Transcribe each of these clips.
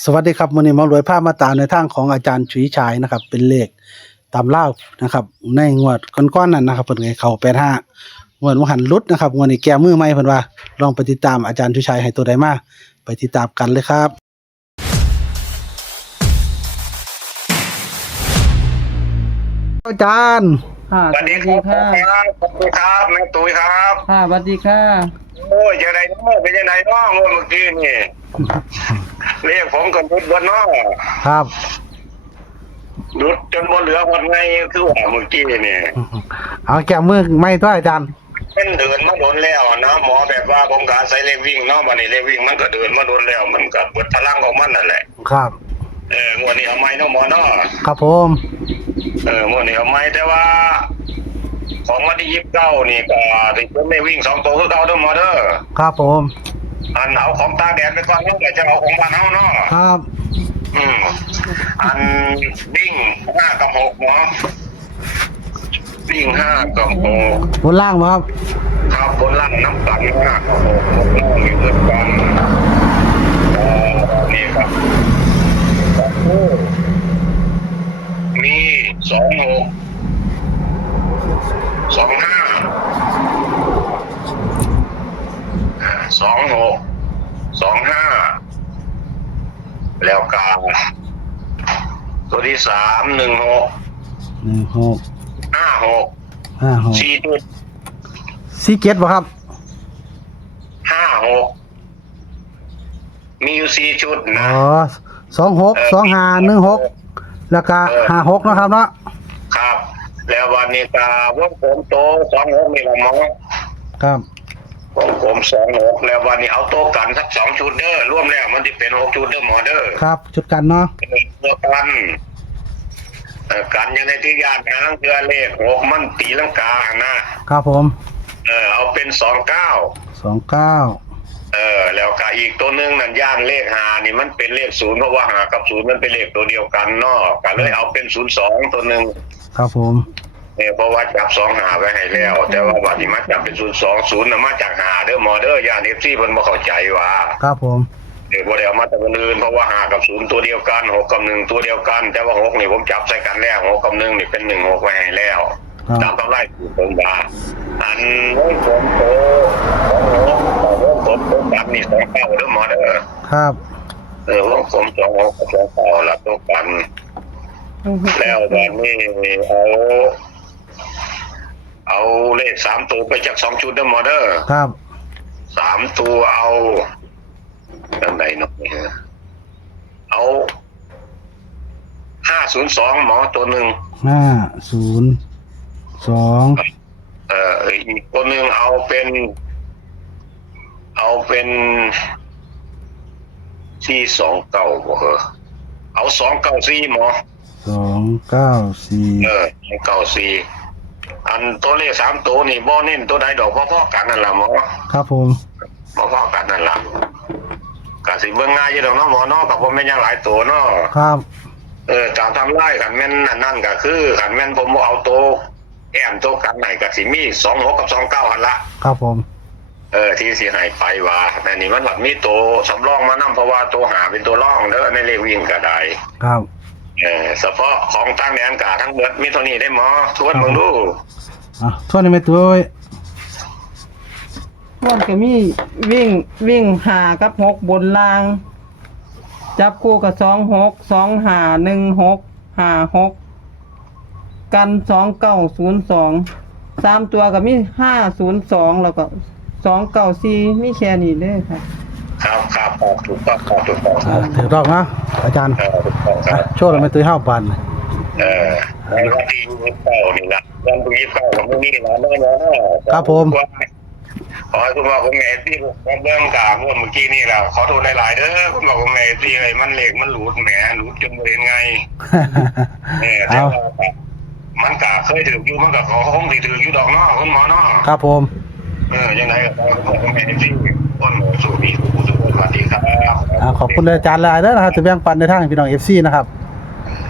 สวัสดีครับวันนี้มารวยภาพมาตามในทางของอาจารย์ชุยชายนะครับ เป็นเลขตามเล่านะครับ ในงวดก้อนๆนั้นนะครับเพิ่นให้เขาแปดห้างวดมหันลุดนะครับงวดนี้แก้มือใหม่เพิ่นว่า ลองไปติดตามอาจารย์ชุยชายให้ตัวใดมาไปติดตามกันเลยครับ อาจารย์ ค่ะสวัสดีครับค่ะสวัสดีครับแม่ตุ้ยครับค่ะสวัสดีค่ะโอ้ยจะไดเนาะเป็นยังไงเนาะเมื่อกี้นี่เรียกผมกับรุดบนเนาะครับรุดจนบนเหลือคนไงคือว่าเมื่อกี้นี่เอาแก้มือใหม่ตัวอาจารย์เป็นเดินมาโดนแล้วนะหมอแบบว่าผมการใส่เลขวิ่งเนาะวันนี้เลขวิ่งมันก็เดินมาโดนแล้ว มันก็เปิดพลังของมันนั่นแหละ ครับ เอองวดนี้เอาไม้เนาะหมอเนาะครับผม เอองวดนี้เอาไม้แต่ว่า ของวันที่ยิบเก้านี่ก็ที่ผมไม่วิ่งสองตัวคือเก่าเด้อหมอเด้อครับผม อันเอาของตาแดดไปก่อนเนาะเดี๋ยวจะเอาของบ้านเฮาเนาะครับอืมอันวิ่งห้ากับหกหมอวิ่งห้ากับหกบนล่างบ่ครับครับบนล่างน้ำกันห้ากับหกหกล่างอยู่ด้วยกันเอ่อนี่ครับโอ้มีสองหก สองห้าสองหกสองห้าแล้วกาตัวที่สามหนึ่งหกหนึ่งหกห้าหกห้าหกสี่จุดสี่เจ็ดบ่ครับห้าหกมีอยู่สี่ชุดอ๋นะอสองหกสองห้าหนึ่งหกแล้วก็ห้าหกเนาะครับเนาะครับ แล้ววันนี้กาวงผมโตสองหกนี่ละมั้งครับวงผมสองหกแล้ววันนี้เอาโต๊ะกันสักสองชุดเด้อร่วมแล้วมันจะเป็นหกชุดเด้อหมอเด้อครับ ชุดกันเนาะเป็นตัวกันเอ่อกันยังในที่ญาติหางเกลือเลขหกมันตีลังกานะครับผม เออเอาเป็นสองเก้าสองเก้าเออแล้วก็อีกตัวหนึงนั่นย่านเลขหานี่มันเป็นเลขศูนย์เพราะว่าหากับศูนย์มันเป็นเลขตัวเดียวกันเนาะก็เลยเอาเป็นศูนย์สองตัวหนึ่ง ครับผมเนี่ยเพราะว่าจับสองหาไว้ให้แล้ว แต่ว่าวันนี้มาจับเป็นศูนย์สองศูนย์นะมาจากหาเด้อหมอเด้อย่านเอฟซีเพิ่นบ่เข้าใจว่าครับผมเดี๋ยวบ่ได้เอามาแต่คนอื่นเพราะว่าหากับศูนย์ตัวเดียวกันหกกับหนึ่งตัวเดียวกัน แต่ว่าหกนี่ผมจับใส่กันแล้วหกกับหนึ่งนี่เป็นหนึ่งหกไว้ให้แล้วครับตามกำไรคือผมว่าอันน้อยผมโตสองหกผมผมแบบนี้สองเก้าเด้อหมอเด้อครับเออวงกลมสองหกกับสองเก้าละตัวกัน แล้วตอนนี้เอาเอาเลขสามตัวไปจากสองชุดเด้อหมอเด้อครับสามตัวเอาจังไดเนาะเอาห้าศูนย์สองหมอตัวหนึ่งห้าศูนย์สองเอ่ออีกตัวหนึ่งเอาเป็น เอาเป็นที่สองเก้าบ่เหรอเอาสองเก้าสี่หมอ สองเก้าสี่เออสองเก้าสี่อันตัวเลขสามตัวนี่บ่เน้นตัวใดดอกพ่อๆกันนั่นล่ะหมอครับผมพ่อๆกันนั่นล่ะกสิเบิ่งง่ายอยู่ดอกเนาะหมอเนาะกับบ่แม่นหยังหลายตัวเนาะครับ เออตามทำไร่ขันแม่นอันนั่นก็คือขันแม่นผมบ่เอาตัวแอมตัวกันไหนก็สิมีสองหกกับสองเก้าหันละครับผม เออที่สิให้ไปว่าแต่นี่มันแบบมีตัวสำรองมานํเพราะว่าตัวหาเป็นตัวร่องเด้อในเลขวิ่งก็ได้ครับ เออเฉพาะของตั้งแดนกาทั้งเบิดมีเท่านี้ได้หมอทวนมึงดูอะทวนได้ไหมตัวเอ้ยวันก็มีวิ่งวิ่งหากับหกบนล่าง จับคู่กับสองหกสองหาหนึ่งหกหาหกกันสองเก้าศูนย์สองสามตัวก็มีห้าศูนย์สองแล้วก็สองเก้าสี่มีแค่นี้เลยค่ะ ครับครับ ครับถูกต้องครับถูกต้องอะถือดอกนะอาจารย์เออถูกต้องคอะรับโชว์ได้ไหมตัวห้าปันเออในวันที่ยี่สิบเก้านี่ละวันที่ยี่สิบเก้าของพวกนี้นะแน่นอนครับผมขอให้คุณพ่อคุณแม่ที่ผมเบิ่งกาเมื่อเมื่อกี้นี่แหละขอโทษหลายๆเด้อคุณพ่อคุณแม่ที่ไอ้มันเหล็กมันหลุดแหมหลุดจนบ่เห็นไง เออแต่เอาว่ามันกะเคยถืออยู่มันก็ขอคงสิถืออยู่ดอกเนาะคุณหมอเนาะครับผม เออยังไงก็ขอให้คุณพ่อคุณแม่ที่คนสู่ดีสู่สุข สวัสดีครับอะขอบคุณอาจารย์หลายเด้อนะครับจะแบ่งปันในทางพี่น้องเอฟซีนะครับ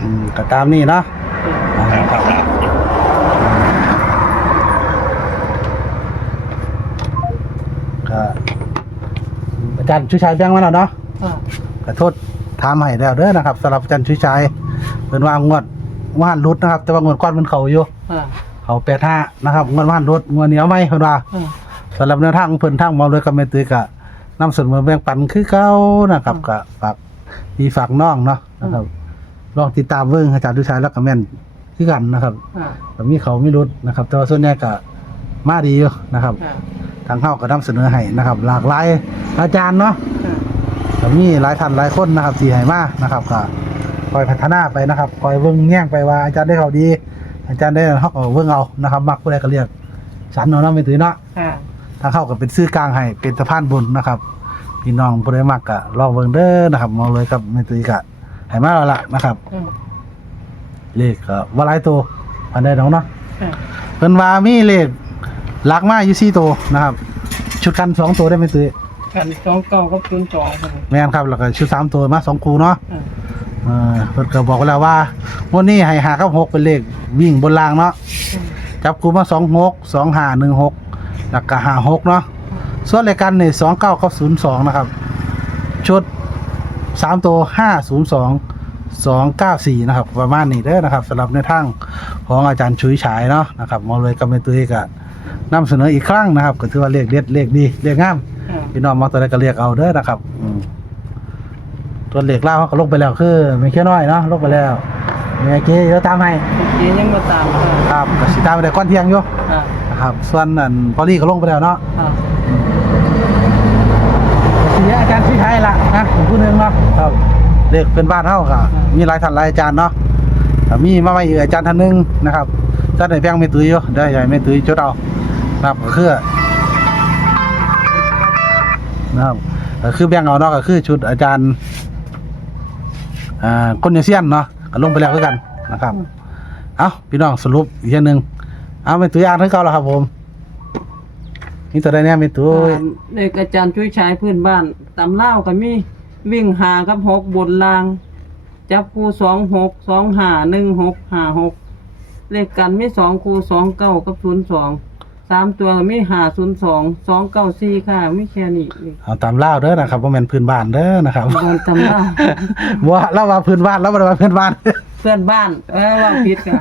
อืมก็ตามนี้เนาะอ่าครับก็อาจารย์ชูชายแบ่งมาแล้วเนาะขอโทษถามให้แล้วเด้อนะครับสำหรับอาจารย์ชุยชัยเพิ่นว่างวดว่านรุดนะครับ แต่ว่างวดก้อนมันเข้าอยู่ค่ะเขาแปดห้านะครับงวดว่านรุดงวดเหนียวไหมเพิ่นว่าค่ะสำหรับแนวทางของเพิ่นทางหมอเลยกับแม่ตุ้ยก็ นำเสนอแบ่งปันคือเก่านะครับก็ฝากมีฝากน้องเนาะนะครับลองติดตามเบิ่งอาจารย์ชุยชัยแล้วก็แม่นคือกันนะครับค่ะก็มีเขามีรุดนะครับ แต่ว่าส่วนใหญ่ก็มาดีอยู่นะครับ ค่ะทางเฮาก็นำเสนอให้นะครับ หลากหลายอาจารย์เนาะ ค่ะก็มีหลายท่านหลายคนนะครับที่ให้มานะครับก็คอยพัฒนาไปนะครับคอยเบิ่งแง่งไปว่าอาจารย์ได้เขาดี อาจารย์ได้เฮาก็เบิ่งเอานะครับ มักผู้ใดก็เรียกสันเอาเนาะไม่ถือเนาะค่ะ ทางเข้าก็เป็นซื้อกลางให้เป็นสะพานบุญนะครับพี่น้องผู้ใดมักก็ลองเบิ่งเด้อนะครับมองเลยกับไม่ถือก็ให้มาแล้วล่ะนะครับค่ะเลขก็บ่หลายตัวอันใดน้องเนาะค่ะเพิ่นว่ามีเลขหลักมาอยู่4ตัวนะครับ ชุดกันสองตัวได้ไหมตื้อกันสองเก้าก็ศูนย์สองค่ะแม่นครับแล้วก็ชุดสามตัวมาสองคู่เนาะค่ะเออเพิ่นก็บอกไว้แล้วว่าวันนี้ให้หากับหกเป็นเลขวิ่งบนรางเนาะจับคู่มาสองหกสองห้าหนึ่งหก แล้วก็ห้าหกเนาะส่วนเลขกันนี่สองเก้ากับศูนย์สองนะครับ ชุดสามตัวห้าศูนย์สองสองเก้าสี่นะครับ ประมาณนี้เด้อนะครับสำหรับในทางของอาจารย์ชุยฉายเนาะนะครับมาเลยกับเมตุยก็นำเสนออีกครั้งนะครับ ก็ถือว่าเลขเด็ดเลขดีเลขงามค่ะพี่น้องมาตัวใดก็เรียกเอาเด้อนะครับอืมตัวเหล็กเล่าเขาก็ลงไปแล้วคือไม่แค่น้อยเนาะลงไปแล้วเมียเก๋เดี๋ยวตามให้เจ๊ยังมาตามค่ะครับก็สิตามไปได้ก้อนเที่ยงอยู่ ค่ะนะครับ ส่วนอันพอลี่ก็ลงไปแล้วเนาะค่ะเสียอาจารย์ที่ไทยละนะผมผู้หนึงเนาะ ครับเลขเป็นบ้านเฮาค่ะ มีหลายท่านหลายอาจารย์เนาะแต่มีมาใหม่อีกอาจารย์ท่านหนึงนะครับท่านไหนแพงไม่ตุ้ยอยู่ได้ใหญ่ไม่ตุ้ยจดเอานะครับก็คือนะครับก็คือแบ่งเอาเนาะก็คือชุดอาจารย์อ่าคนเนเซียนเนาะก็ลงไปแล้วคือกันนะครับ เอาพี่น้องสรุปอีกอย่างหนึ่ง เอาเป็นตัวอย่างให้เขาแล้วครับผมนี่ตัวใดเนี่ยเป็นตัวอ่าเด็กอาจารย์ช่วยใช้พื้นบ้านตำเล่าวก็มีวิ่งหากับหกบนราง จับคู่สองหกสองหาหนึ่งหกหาหกเลขกันมีสองคู่สองเก้ากับศูนย์สองสามตัวมีหาศูนย์สองสองเก้าสี่ค่ะไม่แค่นี้เลขเอาตามเล่าวเด้อนะครับว่าแม่นพื้นบ้านเด้อนะครับโดนตำเล่าว ว่าเล่าว่าพื้นบ้านแล้วบ่ได้ว่าพื้นบ้าน เพื่อนบ้านเออว่าผิดกัน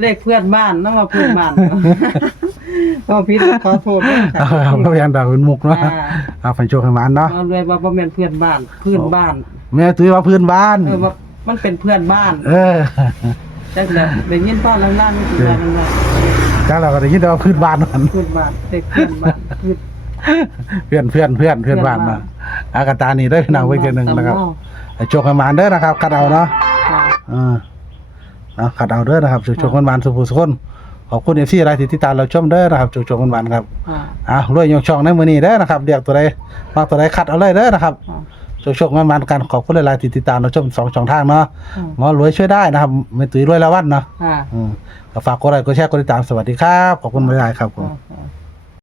เลขเพื่อนบ้านต้องว่าเพื่อนบ้านว่าผิดขอโทษด้วยเอาค่ะ ครับก็ยังดาวเป็นมุกเนาะอ่า เอาฝันโชคให้มันเนาะเอาเลยว่าบ่แม่นเพื่อนบ้านเพื่อนบ้านแม่ตุ้ยว่าพื้นบ้าน เออว่ามันเป็นเพื่อนบ้านเออจักแล้วได้ยินป้าล่างๆนี่คือว่าล่างจังเราก็ได้ยินแต่ว่าพื้นบ้านนั่นๆเพื่อนบ้านเด็กเพื่อนบ้านเพื่อน เพื่อนเพื่อนเพื่อนเพื่อนบ้านเพื่อนบ้านะนอากาตานี่ได้พี่น้องไว้เจอหนึ่งนะครับตำเาให้โชคให้มันเด้อนะครับคัดเอาเนาะค่ะเออเอาขัดเอาเด้อนะครับจุกชกมันมันสุภุสุคนขอบคุณเอฟซีอะไรที่ติดตามเราชมเด้อนะครับจุกชกมันมันครับค่ะอะรวยยงช่องในมือนี้เด้อนะครับเรียกตัวใดมากตัวใดคัดเอาเลยเด้อนะครับค่ะจุกชกมันมันกันขอบคุณหลายๆที่ติดตามเราชมสองช่องทางเนาะค่ะหมอรวยช่วยได้นะครับไม่ตุ้ยรวยละวันเนาะค่ะอืมก็ฝากกดไลค์กดแชร์กดติดตามสวัสดีครับขอบคุณหลายๆครับผมค่ะ